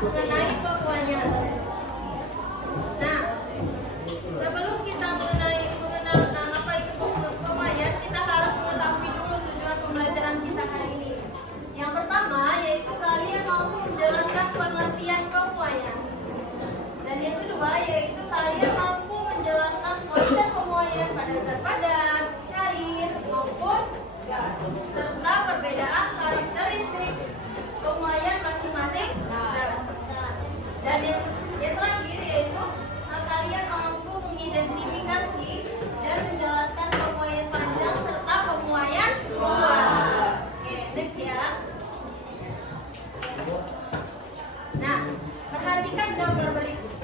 mengenai pokoknya. Nah, sebelum kita mengenal apa itu pemayan, kita harus mengetahui dulu tujuan pembelajaran kita hari ini. Yang pertama yaitu kalian mampu menjelaskan pengertian pemayan. Dan yang kedua yaitu kalian mampu menjelaskan konsep pemayan pada zat padat, cair maupun gas, serta perbedaan karakteristik pemayan masing-masing zat. Dan yang terakhir yaitu kalian mampu mengidentifikasi dan menjelaskan pemayan panjang serta pemayan luas. Oke, next ya. Nah, perhatikan gambar berikut.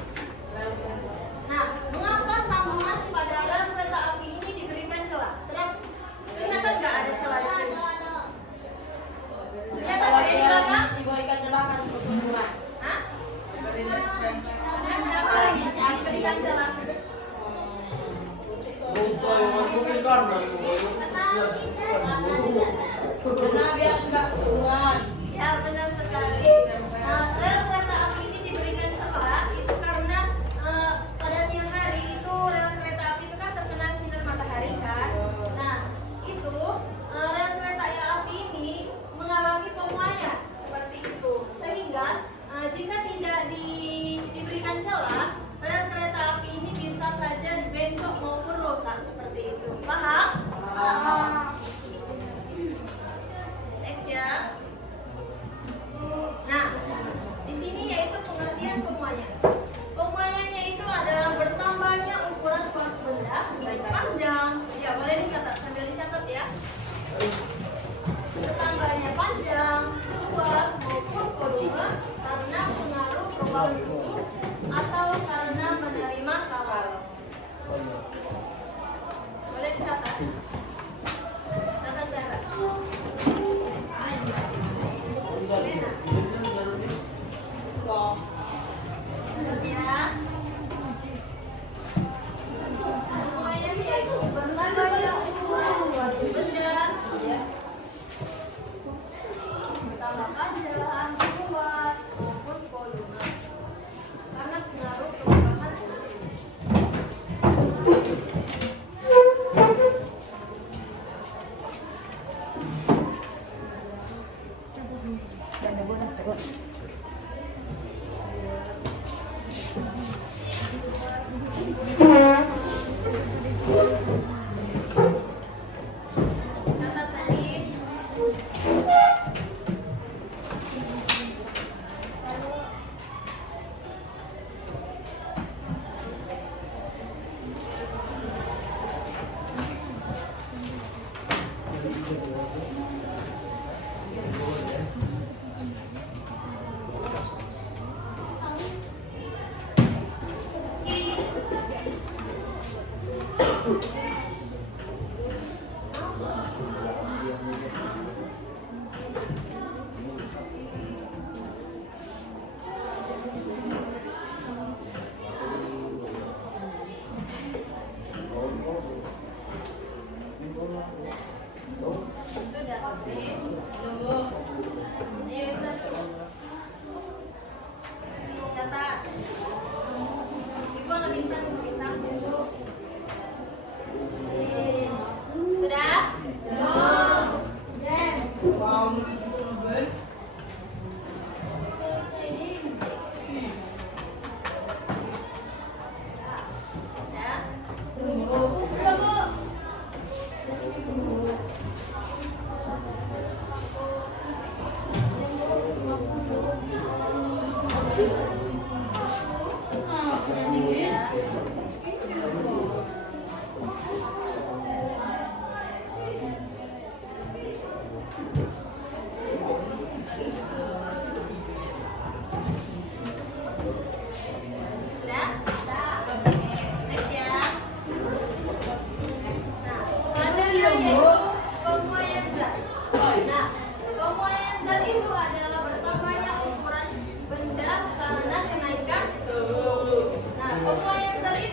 Nah, mengapa sambungan pada rel kereta api ini diberikan celah? Kelihatan nggak ada celah di sini? Kelihatan nggak di belakang? Diberikan celah kan untuk hubungan. Hah? Diberikan celah. Karena biar enggak kuat. Ya, benar sekali. Nah, rel kereta api ini diberikan celah itu karena pada siang hari itu rel kereta api itu kan terkena sinar matahari kan. Nah, itu rel kereta api ini mengalami pemuaian seperti itu. Sehingga jika tidak diberikan celah, rel kereta api ini bisa saja bengkok maupun rusak seperti itu. Paham? Next ya. Nah, di sini yaitu pengertian pemuaian. Pemuaiannya itu adalah bertambahnya ukuran suatu benda, baik panjang, ya boleh dicatat sambil dicatat ya. Bertambahnya panjang, luas maupun volume karena pengaruh perubahan suhu atau karena menerima salur. Boleh dicatat. Catat Zahra. Catat ya. Pemuaian yaitu bertambahnya ukuran suatu benda, ya. Bertambah panjang, luas maupun volume karena pengaruh perubahan suhu. Catat tadi.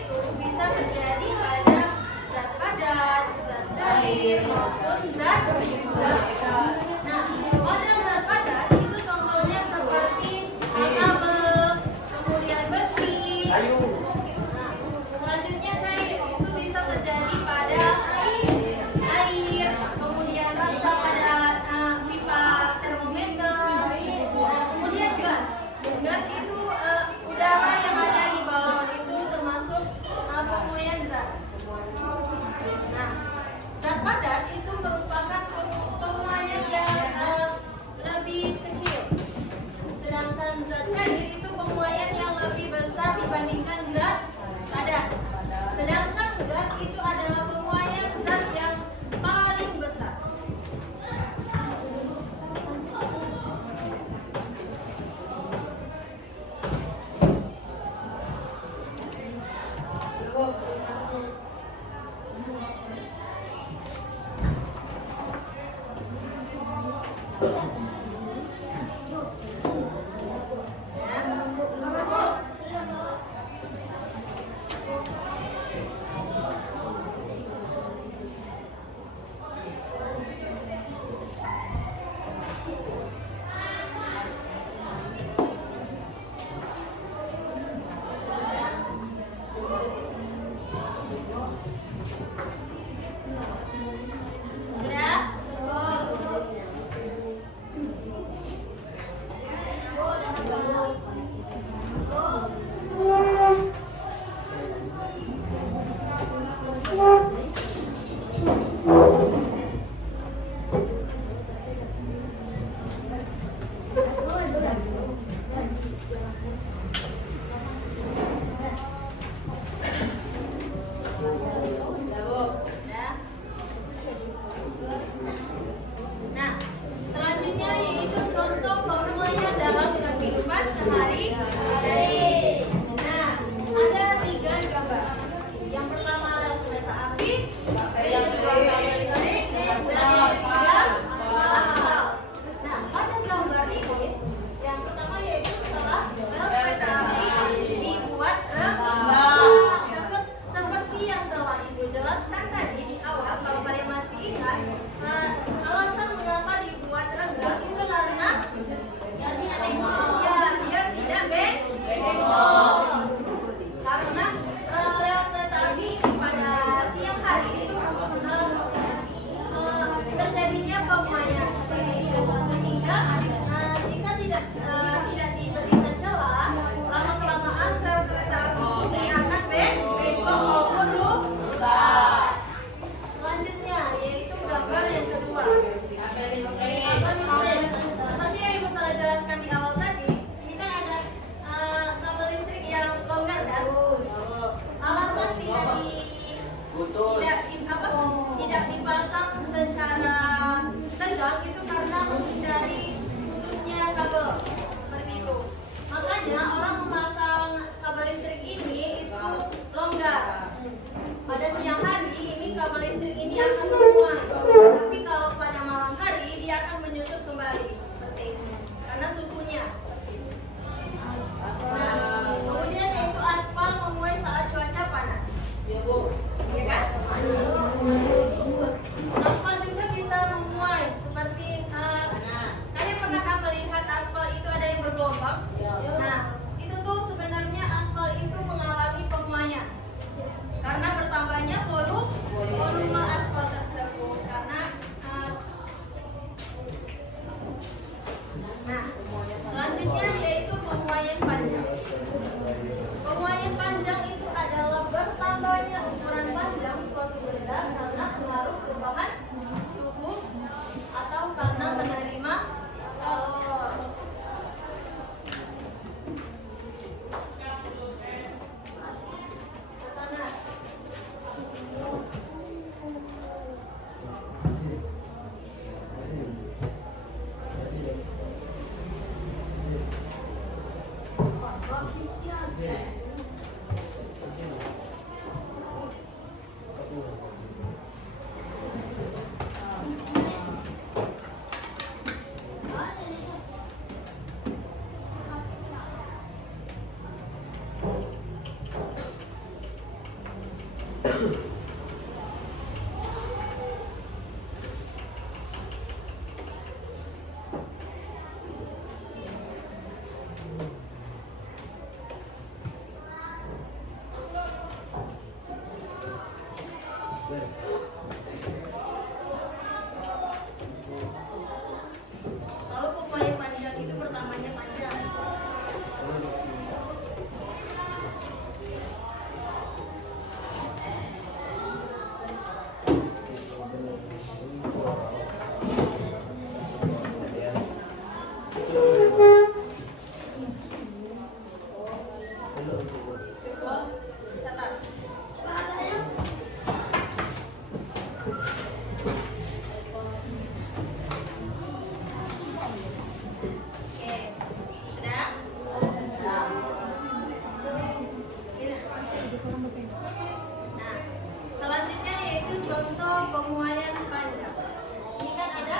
itu bisa terjadi pada zat padat, zat cair, maupun zat liquid. Nah, pada zat padat itu contohnya seperti kabel, kemudian besi. Nah, selanjutnya cair itu bisa terjadi pada air, kemudian rasa pada pipa termometer. Kemudian gas. Gas itu udara yang ada di balon itu termasuk pemuaian zat. Nah, zat padat itu merupakan pemuaian yang lebih kecil. Sedangkan zat cair itu pemuaian yang lebih besar dibandingkan zat padat. Sedangkan gas itu adalah pemuaian zat yang paling besar. Sudah? Nah, selanjutnya yaitu contoh pemuaian dalam kehidupan sehari-hari. Nah, ada 3 gambar. Yang pertama adalah kereta api, yang kedua listrik, dan yang ketiga aspal. Nah, pada gambar ini, yang pertama yaitu setelah kereta api dibuat renggang. Seperti yang telah Ibu jelaskan tadi di awal, kalau kalian masih ingat, alasan mengapa dibuat renggang itu karena ya biar tidak bengkok. Karena rel kereta api pada siang hari itu terjadinya pemuaian sehingga jika tidak diberikan celah, lama kelamaan rel kereta api ini akan bengkok maupun rusak. Selanjutnya yaitu gambar yang kedua. Seperti yang Ibu telah jelaskan di awal tadi, ini kan ada kabel listrik yang longgar dan alasan tidak dipasang secara tegang itu karena menghindari putusnya kabel seperti itu. Makanya orang memasang kabel listrik ini itu longgar. Pada siang hari ini kabel listrik ini akan menguap, tapi kalau pada malam hari dia akan menyusut kembali seperti itu karena suhunya seperti itu. Nah, kemudian yaitu aspal memuai saat cuaca panas. Ya kan? Aspal juga bisa memuai seperti kalian pernah kan melihat aspal itu ada yang bergelombang? Nah, itu tuh sebenarnya aspal itu mengalami pemuaian karena bertambahnya volume aspal tersebut. Kalau pemain panjang itu pertamanya panjang. Cukup. Catat. Oke. Sudah? Nah, selanjutnya yaitu contoh pemuaian panjang. Ini kan ada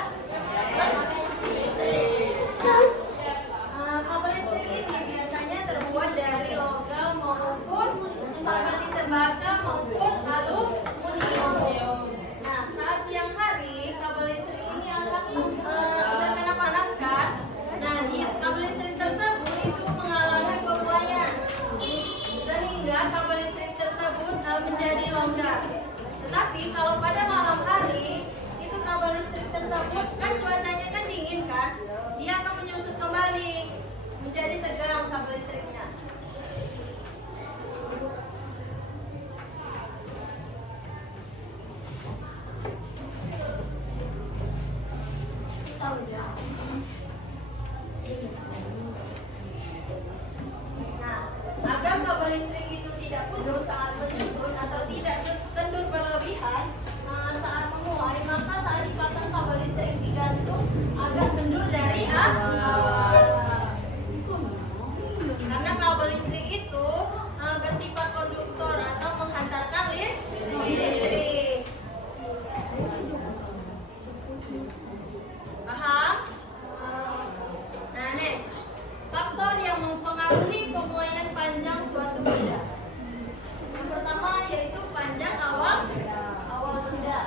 kabel listrik ini biasanya terbuat dari logam maupun seperti tembaga maupun aluminium. Nah, saat siang hari kabel listrik ini akan terkena panaskan. Nah, di kabel listrik tersebut itu mengalami pembuaian sehingga kabel listrik tersebut menjadi longgar. Tetapi kalau pada malam hari itu kabel listrik tersebut kan cuacanya kan dingin kan, dia akan menyusut kembali menjadi tegang kabel listriknya. Nah, agar kabel listrik itu tidak putus saat menyusut atau tidak kendor berlebihan saat memuai, maka saat dipasang kabel listrik digantung agak kendur dari awal. Karena kabel listrik itu bersifat konduktor atau menghantarkan listrik. Paham? Nah, next. Faktor yang mempengaruhi pemuaian panjang suatu benda. Yang pertama yaitu panjang awal benda.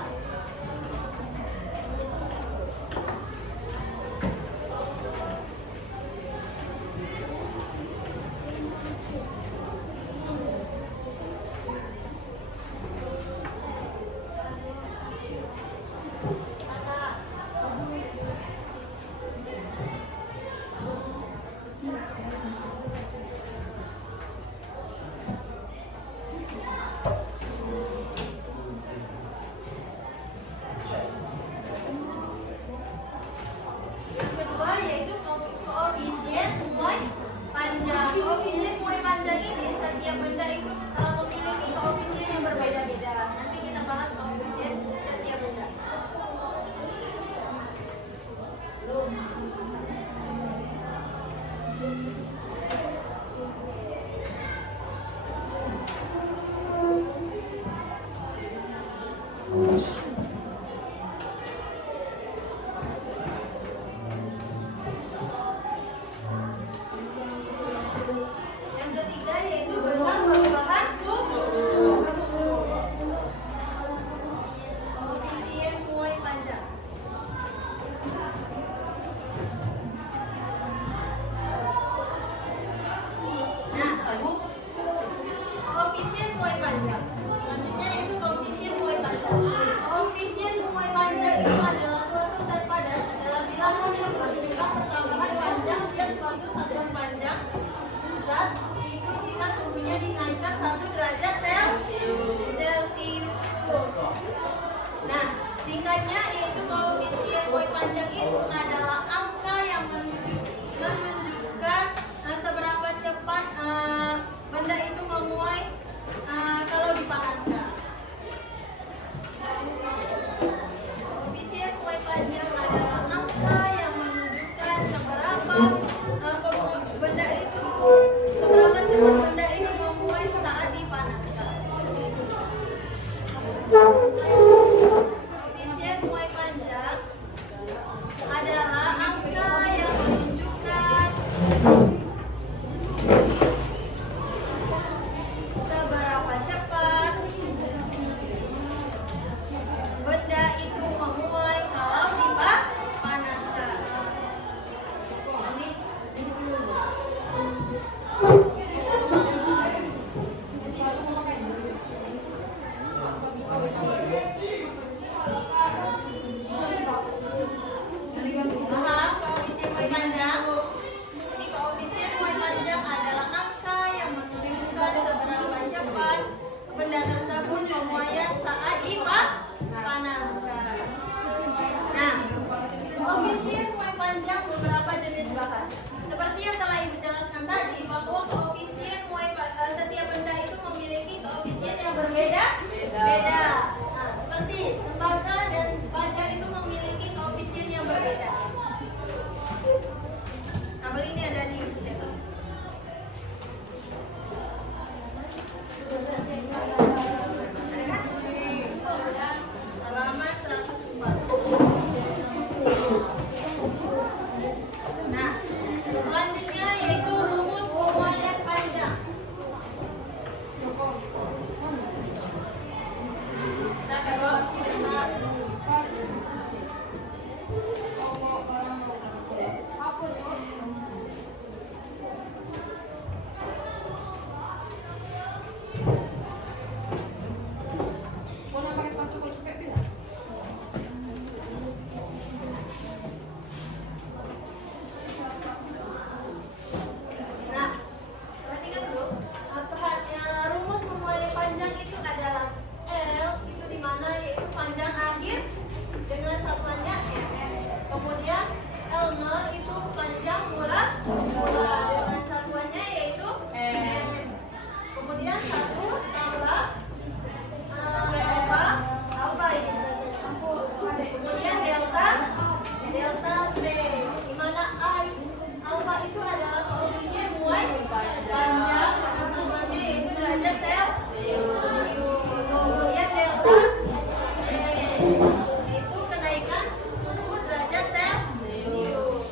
Yang kedua yaitu koefisien muai panjang. Koefisien muai panjang ini setiap benda itu memiliki koefisien yang berbeda-beda. Nanti kita bahas koefisien setiap benda. Yang ketiga yaitu besar perubahan suhu. Koefisien muai panjang. Nah, koefisien muai panjang. Selanjutnya yaitu koefisien muai panjang. Koefisien muai panjang itu adalah suatu zat padat dalam bilangan yang menunjukkan pertambahan panjang dan suatu satuan panjang zat itu jika suhunya dinaikkan 1 derajat Celcius. Nah, singkatnya yaitu koefisien muai panjang itu adalah angka yang menunjukkan seberapa cepat benda itu memuai kalau dipaksa. Beda? Beda. Beda. Nah, seperti lembaga dan pajak itu memiliki koefisien yang berbeda. Tabel ini ada di cetak. Halaman 104. Nah, selanjutnya yaitu rumus pemuaian panjang. Kita evaluasi bentar. Nah, perhatikan dulu. Rumus pemuaian panjang itu adalah L itu di mana yaitu panjang akhir dengan satuannya M. Kemudian L0 itu panjang mula dengan satuannya yaitu M. Kemudian 1 tambah alfa ini. Kemudian delta T di mana alfa itu adalah koefisien muai panjang dengan satuannya yaitu derajat Celcius. Kemudian delta T itu kenaikan suhu derajat Celcius.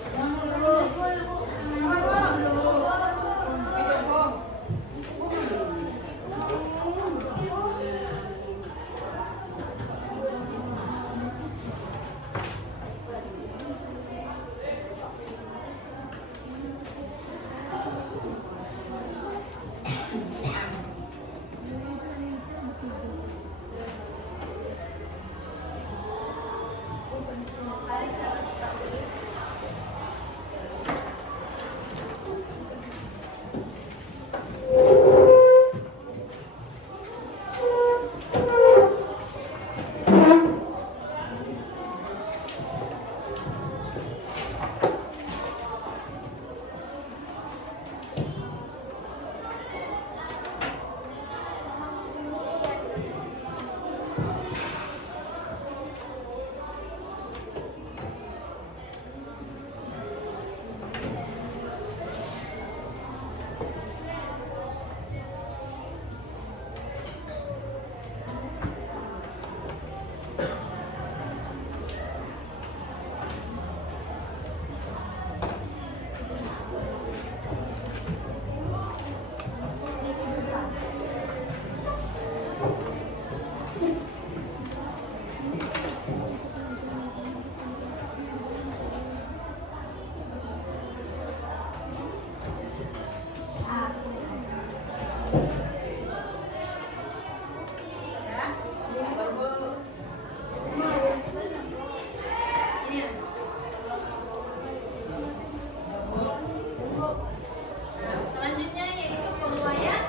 Selanjutnya yaitu pemuaian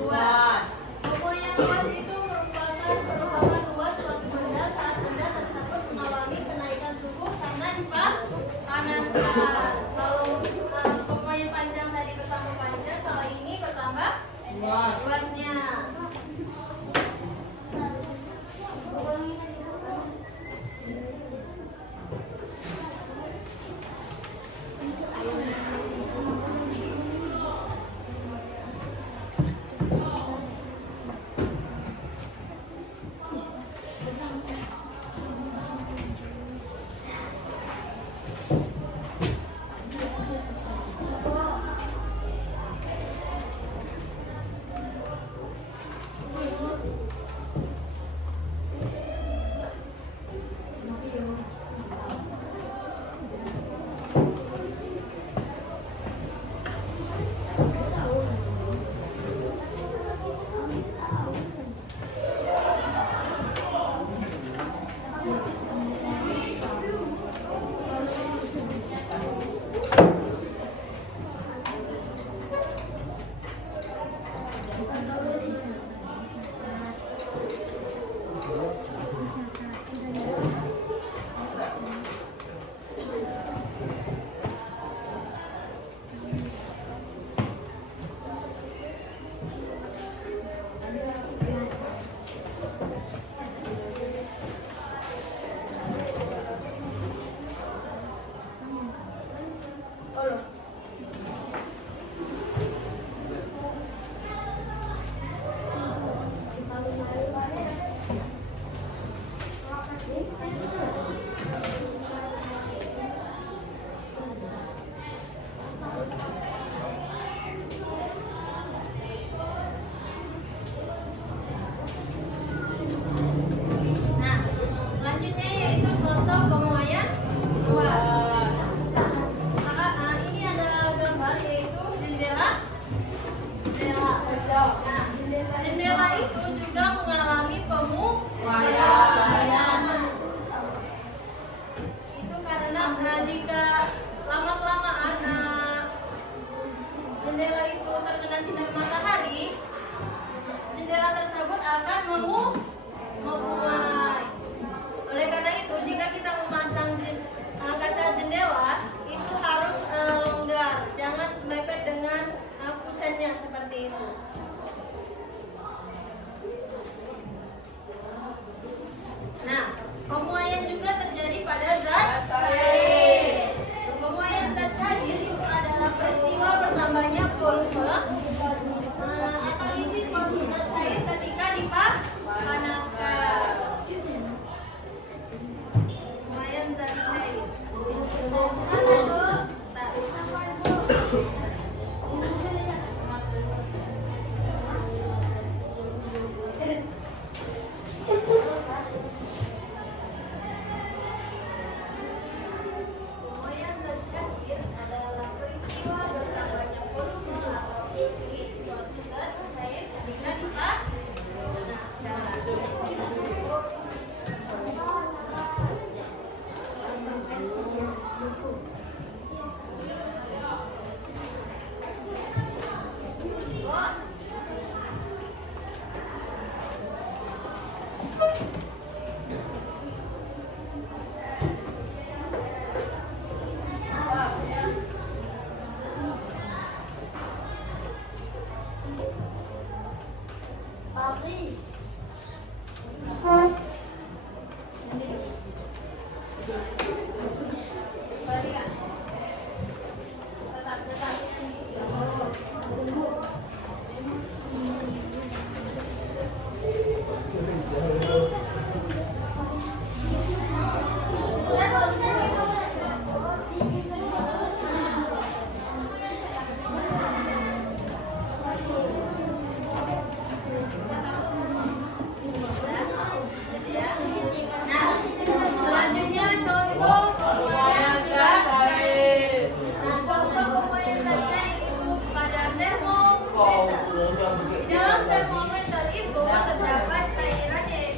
luas. Pemuaian luas itu akan memuai. Oleh karena itu, jika kita memasang kaca jendela, itu harus longgar, jangan mepet dengan kusennya seperti itu. Nah, pemuaian juga terjadi pada zat cair. Pemuaian zat cair itu adalah peristiwa bertambahnya volume atau isi suatu zat cair ketika dipanaskan. Pemuaian zat cair. Pemuaian zat cair adalah peristiwa bertambahnya volume atau isi suatu zat cair ketika dipanaskan. Nah, selanjutnya contoh pemuaian zat cair. Nah, contoh pemuaian zat cair itu pada termometer. Di dalam termometer itu terdapat cairan yaitu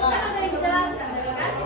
Kan ada yang dijelaskan, kan?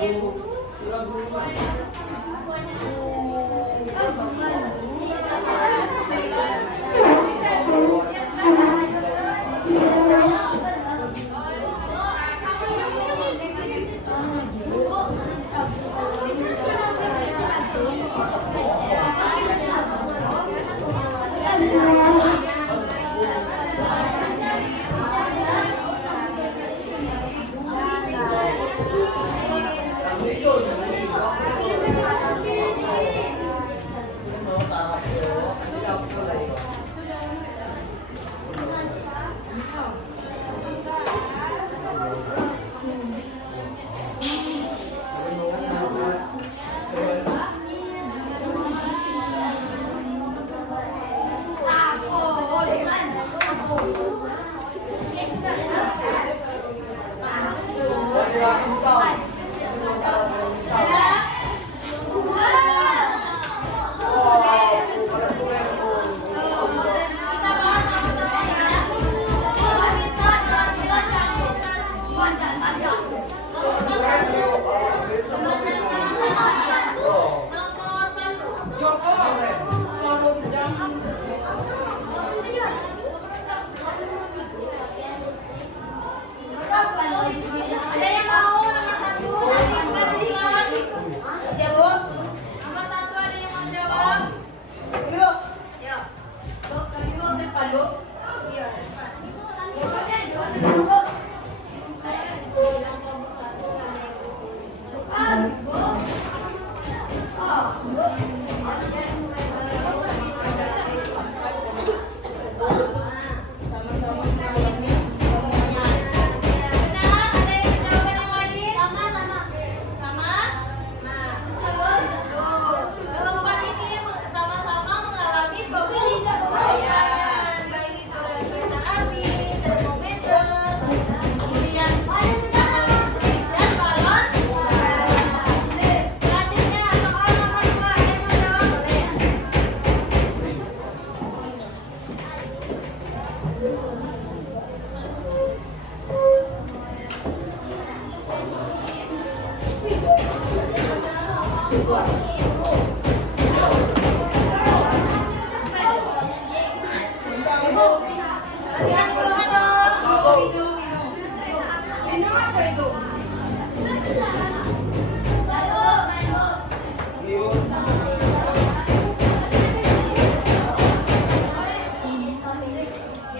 Ada yang mau nomor 1? Kasih lawan. Ya, Bu. Nomor 1 ada yang mau jawab? Yuk. Yuk. Bu, kami mau depan, Bu. Iya, depan.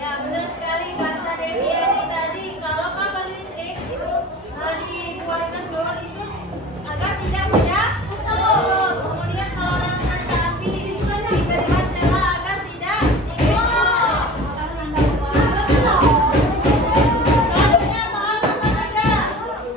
Ya, benar sekali kata Devi Edi tadi, kalau kabel listrik itu dibuatkan door itu agar tidak pecah. Terus kemudian kalau ada kereta api diberikan celah agar tidak bocor. Selanjutnya soal nomor 3.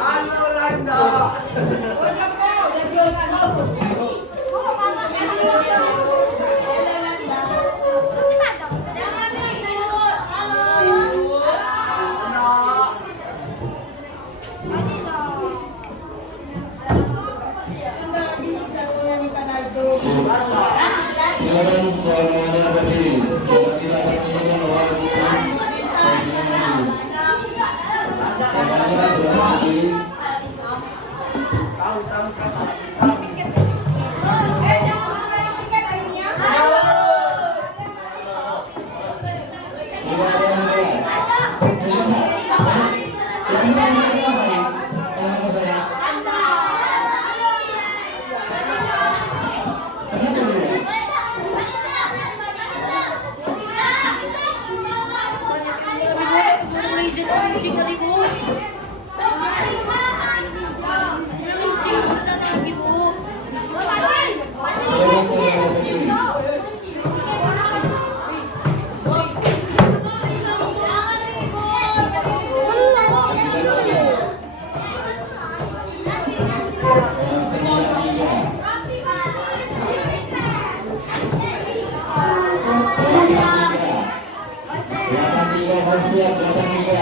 Ano landa? Huwag ka po. Nagyon ka po. Jangan nih, Taiwo. Halo. Na. Silakan semuanya berdiri. Sekarang kita akan menyanyikan lagu Semuanya silakan berdiri. Tidak ada yang Silakan semuanya berdiri. Bersiap 73,